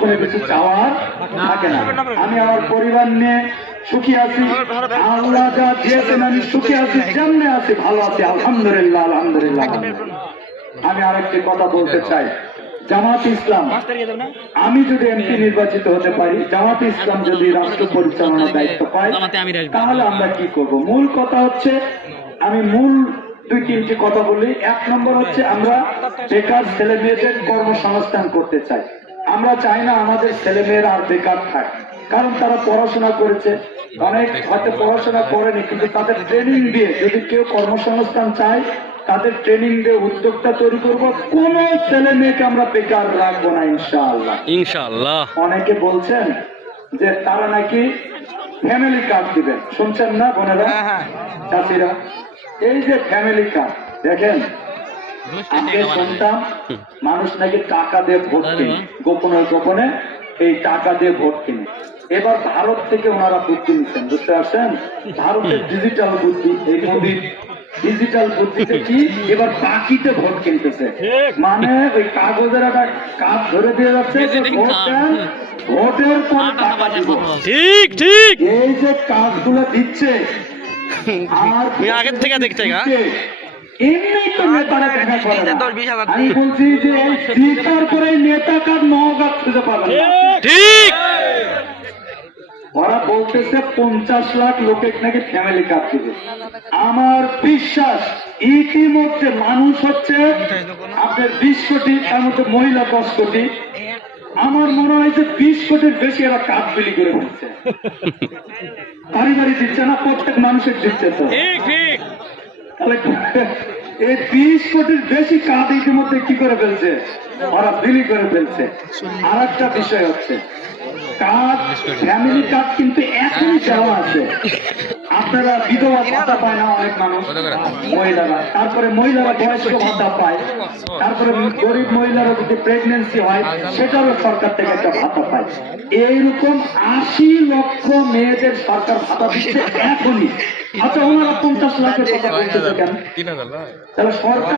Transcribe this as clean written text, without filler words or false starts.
কোনো কিছু চাওয়ার থাকে না। আমি আমার পরিবার নিয়ে সুখী আছি, আল্লাহ যা দিয়েছেন আমি সুখী আছি, যেমনে আছি ভালো আছি, আলহামদুলিল্লাহ আলহামদুলিল্লাহ। আমি আরেকটি কথা বলতে চাই, জামাত ইসলাম, আমি যদি এমপি নির্বাচিত হতে পারি, জামাত ইসলাম যদি রাষ্ট্র পরিচালনার দায়িত্ব পায়, তাহলে আমরা কি করব? মূল কথা হচ্ছে, আমি মূল দুই তিনটি কথা বলি। এক নম্বর হচ্ছে, আমরা বেকার ছেলে মেয়েদের কর্মসংস্থান করতে চাই। আমরা চাই না আমাদের ছেলে মেয়েরা আর বেকার থাক, কারণ তারা পড়াশোনা করেছে, অনেক হয়তো পড়াশোনা করেনি, কিন্তু তাদের ট্রেনিং দিয়ে যদি কেউ কর্মসংস্থান চায়, তাদের ট্রেনিং দিয়ে উদ্যোক্তা তৈরি করব। কোন ছেলে মেয়েকে আমরা বেকার রাখবো না ইনশাআল্লাহ ইনশাআল্লাহ। অনেকে বলছেন যে তারা নাকি ফ্যামিলি কার্ড দিবেন, শুনছেন না বোনেরা চাষিরা? এই যে ফ্যামিলি কার্ড, দেখেন আগে শুনতাম মানুষ নাকি টাকা দিয়ে ভোট কিনে, গোপনে গোপনে এই টাকা দিয়ে ভোট কিনে। এবার ভারত থেকে ওনারা বুদ্ধি নিচ্ছেন, বুঝতে পারছেন? ভারতের ডিজিটাল বুদ্ধি, এই মোদির ডিজিটাল বুদ্ধিতে কি এবার বাকিতে ভোট কিনতেছে, মানে ওই কাগজের একটা কাজ ধরে দিয়ে যাচ্ছে, ভোট দেন, ভোটের পর টাকা দিব। ঠিক ঠিক, এই যে কাজগুলো দিচ্ছে আর আগের থেকে দেখতে এমনি তো নেতারা দেখা করে না। আমি বলছি যে এই স্বীকার করে নেতা কাজ নওগাঁ খুঁজে পাবেন না। ঠিক, ওরা বলতেছে 50 লাখ লোকে নাকি ফ্যামিলি কার্ড দিবে। আমার বিশ্বাস ইতিমধ্যে মানুষ হচ্ছে আপনার 20 কোটি, তার মধ্যে মহিলা 10 কোটি। আমার মনে হয় যে 20 কোটির বেশি এরা কার্ড বিলি করে ফেলছে। বাড়ি বাড়ি দিচ্ছে না, প্রত্যেক মানুষের দিচ্ছে। তো তাহলে এই 20 কোটির বেশি কার্ড ইতিমধ্যে কি করে ফেলছে, ওরা বিলি করে ফেলছে। আর একটা বিষয় হচ্ছে, কার্ড, ফ্যামিলি কার্ড কিন্তু এখনই দেওয়া আছে। আপনারা বিধবা ভাতা পায় না অনেক মানুষ, মহিলারা, তারপরে মহিলারা বয়স্ক ভাতা পায়, তারপরে গরিব মহিলারা যদি প্রেগনেন্সি হয় সেটারও সরকার থেকে একটা ভাতা পায়। এইরকম 80 লক্ষ মেয়েদের সরকার ভাতা দিচ্ছে এখনই। আচ্ছা, ওনারা 50 লাখের কথা বলতেছে কেন? তাহলে সরকার